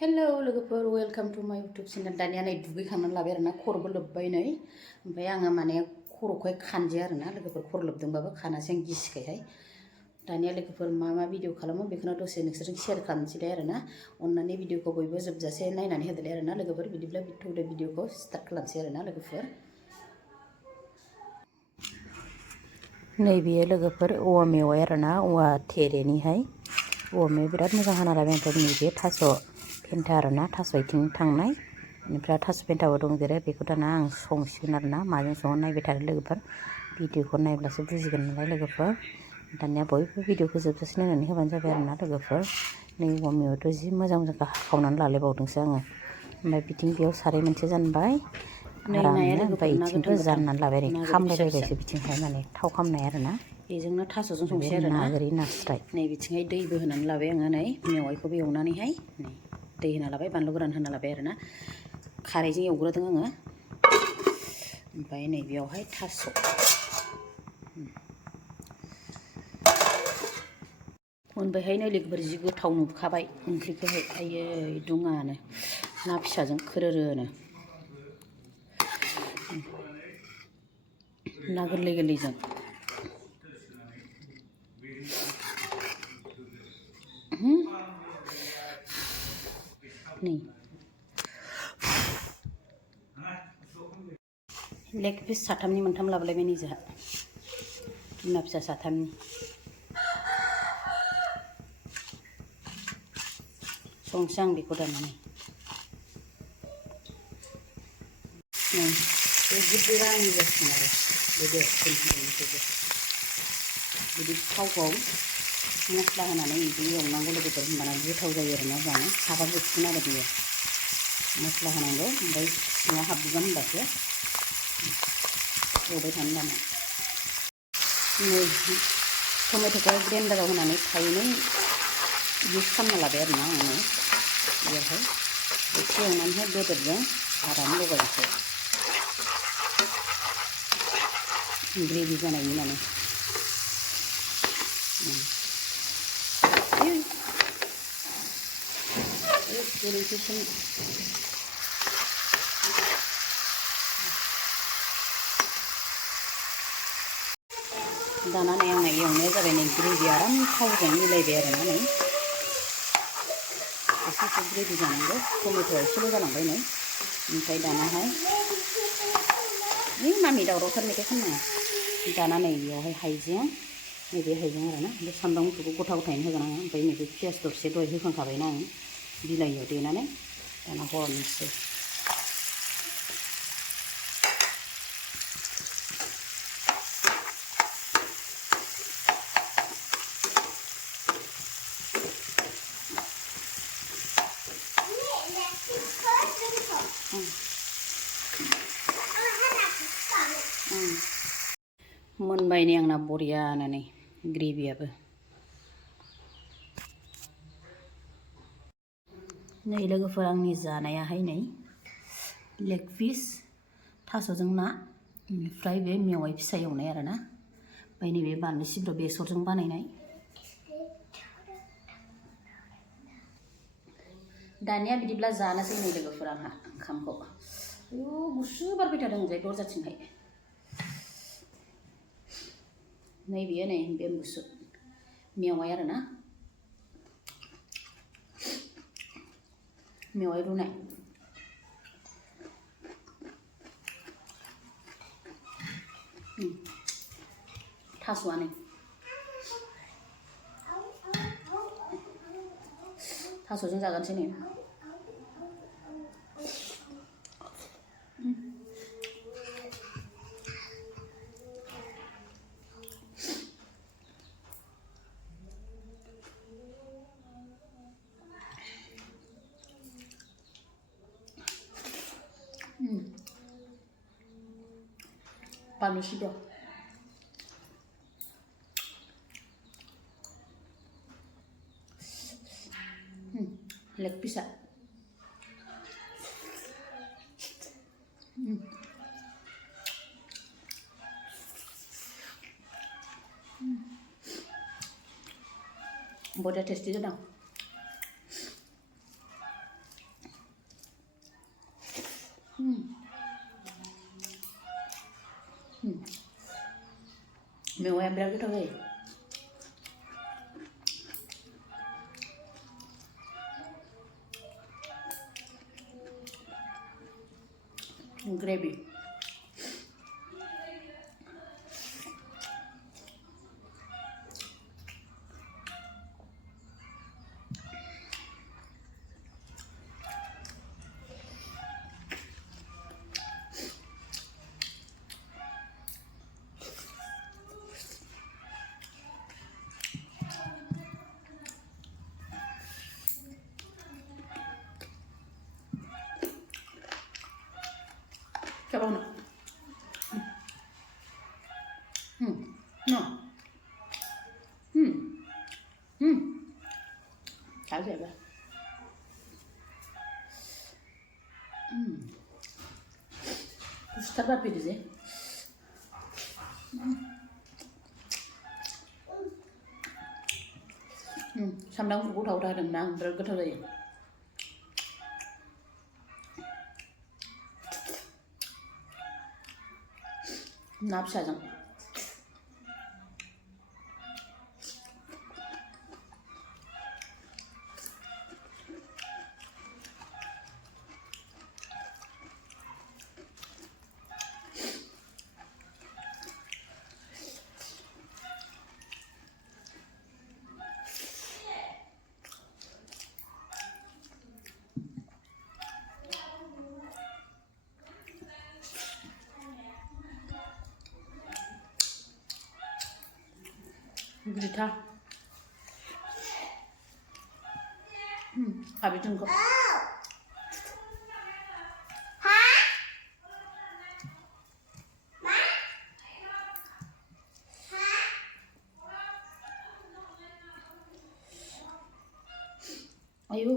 Hello लोगोफोर welcome to माय YouTube channel दानिया नै दुगैखांनानै लाबाय आरोना खर'बो लोब्बाय नै ओमफ्राय आङो माने खर'खौहाय खानजै आरोना लोगोफोर खर' लोबदोंबाबो खानासै आं गिसिखायहाय दानिया लोगोफोर मा भिडिअ खालामो बेखौनो दसे नोंसोरजों शेयार खालामनोसैलाय आरोना अननानै भिडिअखौ बयबो जोबजासे नायनानै होदोलाय आरोना लोगोफोर बिदिब्ला थौदो भिडिअखौ स्टार्ट खालामसै आरोना लोगोफोर नैबेयो लोगोफोर औवा मेवाइ आरोना औवा थेरेनिहाय औवा मेवाइ बिराद मोजां हाना लाबाय ओमफ्राय नैबे थास' पेन्टा आरोना थास' आथिं थांनाय बेनिफ्राय थास' पेन्टाबो दंदेरो बेखौ दाना आं संसिगोन आरोना माजों सङो नायबाय थादो लोगोफोर भिडिअखौ नायब्लासो बुजिगोन नालाय लोगोफोर दानिया बयबो भिडिअखौ जोबजासे नायनानै होबानो जाबाय आरोना लोगोफोर नै औवा मेवाइथ' जि मोजां मोजां हाखावनानै लालायबावदोंसो आङो ओमफ्य बिथिं बेयाव साराय मोनसे जानबाय आरामनो ओमफ्य इथिंबो जाननानै लाबाय आरो खामलायलायबायसो बिथिंहाय माने थाव खामनाय आरोना बेजोंनो थास'जों संसै आरोना ना गोरि नास्राय नै बिथिंहाय दैबो होनानै लाबाय आङो नै मेवाइखौबो एवनानैहाय नै दै होना लाबाय बानलु गोरान होना लाबाय आरोना खारैजों एवग्रोदों आङो ओमफ्राय नै बेयावहाय थास' मोनबायहाय नै लोगोफोर जि गोथाव नुखाबाय ओंख्रिखौहाय आयै दुङानो ना फिसाजों खोरोरोनो ना गोरलै गोरलैजों नै लेग पिस साथामनि मोनथाम लाबोलायबाय नै जोंहा बिमा फिसा साथामनि संसै आं बेखौ दाननानै नै बे गिदिरा आंनि जासिगोन आरो बेदो दोनथ'नोसैबो बिदि थावखौ मस्ला होनानै बिदि एवनांगौ लोगोफोर होमबाना गोथाव जायो आरोना जानो हाबाबोसिगोन आरो बेयो मस्ला होनांगौ ओमफ्राय सिङाव हाबजोबगोन होनबासो एवबाय थानो दाना नै टमेट'खौ ग्रेन्डाराव होनानै थायनै मिक्स खालामना लाबाय आरोना आङो बेयावहाय एसे एवनानैहाय बेदरजों आराम लगायनोसै ग्रेभि जानायनि माने दाना नै आंना एवनाया जाबाय नै ग्रेभि आराम थावजों मिलायबाय आरोना नै एसे ग्रेभि जानांगौ टमेट'आ एसेल' जालांबाय नै ओमफ्राय दानाहाय नै मामि दावरावथार मेथाइ खननाङा दाना नै बेयावहाय हाइजें नैबे हाइजें आरोना बे सामब्राम गुफुरखौ गथा गथायैनो होगोन आङो ओमफ्राय नैबे पियास दरसे दहाय होखांखाबायना आङो बिलाइयाव देनानै दाना हरनोसै मोनबाय नै आंना बरियानो नै ग्रेभियाबो नै लोगोफोर आंनि जानायाहाय नै लेग पिस थास'जों ना बेनिफ्राय बे मेवाइ फिसा एवनाय आरोना ओमफ्राय नैबे बानलु सिब्र' बेसरजों बानायनाय दानिया बिदिब्ला जानोसै नै लोगोफोर आंहा ओंखामखौ आयु गुसु बारबाय थादों जाय दरजाथिंहाय नै बेयो नै बेम्बु सुट मेवाइ आरोना मेवाइ रुनाय थास'आ नै थास'जों जागोनसै नै बानलु सिब्र' लेग पिसा बरिया टेस्टि जादों मेवाया बिराद गोथाव जायो। Gravy Coba no. No. Khá dễ vậy. Start bir dizi. Samdang của thầu ra đừng năng rất có thời gian. Nạp xả rằng Gita. Habis tunggu. Ayo.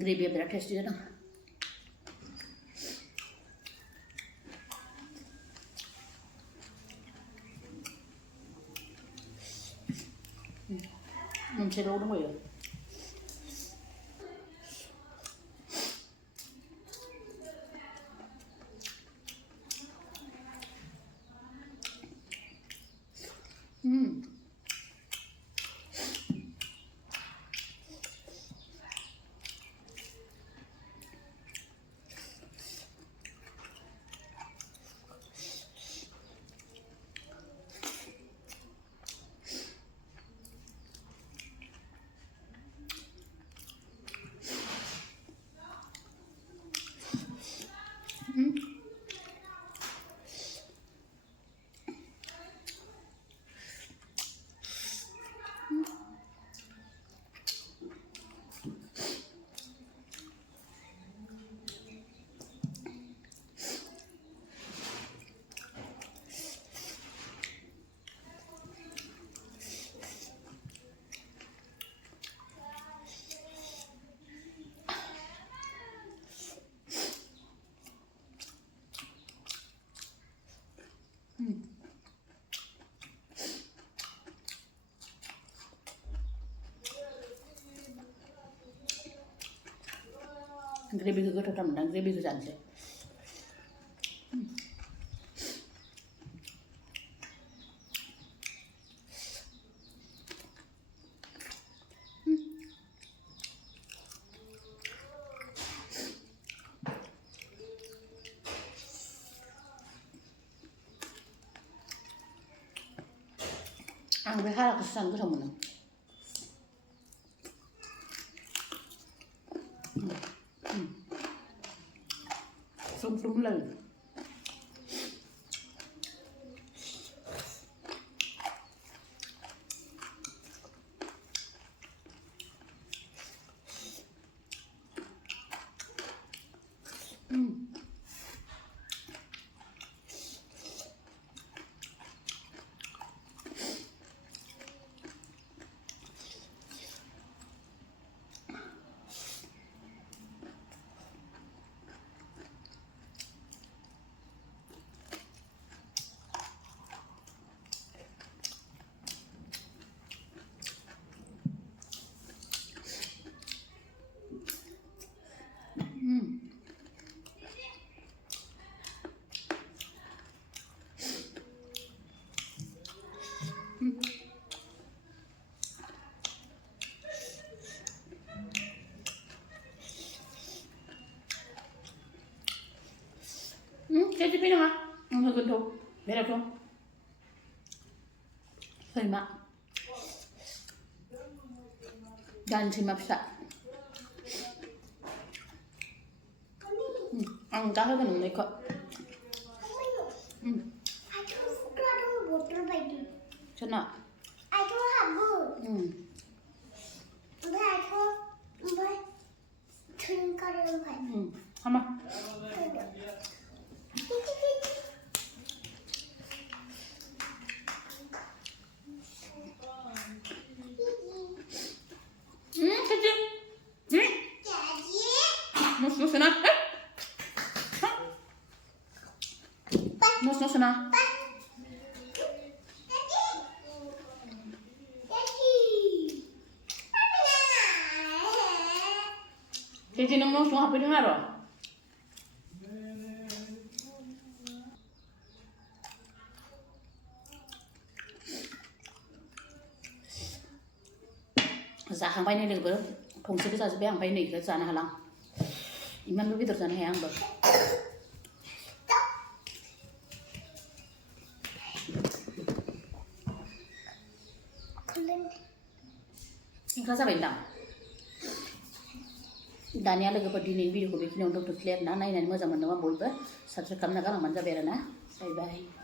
Gravy biar tasty na. Siro đúng rồi. Gravy cứ cho trong đang gravy cứ dặn sẽ. आं बे हाराखौसो जानो गोथाव मोनो। स्रुम स्रुम होनलायो। Jadi pinang ah, ang ganito, meron to. Sima. Dan sima pisa. Ang dahil ka nung ko. Sana. I don't have boot. But I don't twinkle. Hama. Kecil. Nus sana. Nus sana. Kecil nang nus apa ni haro? जाखांबाय नै लोगोफोर फंसेबो जाजोब्बाय ओमफ्राय नै इखौ जानो हाला इमानबो बेदर जानो हाया आंबो ओंख्रा जाबाय दां दानिया लोगोफोर दिनैनि भिडिअखौ बेखिनियावनो दोनथ'सैलै आरोना नायनानै मोजां मोनदोंबा बयबो साबस्क्राइब खालामना गालांबानो जाबाय आरोना बाय बाय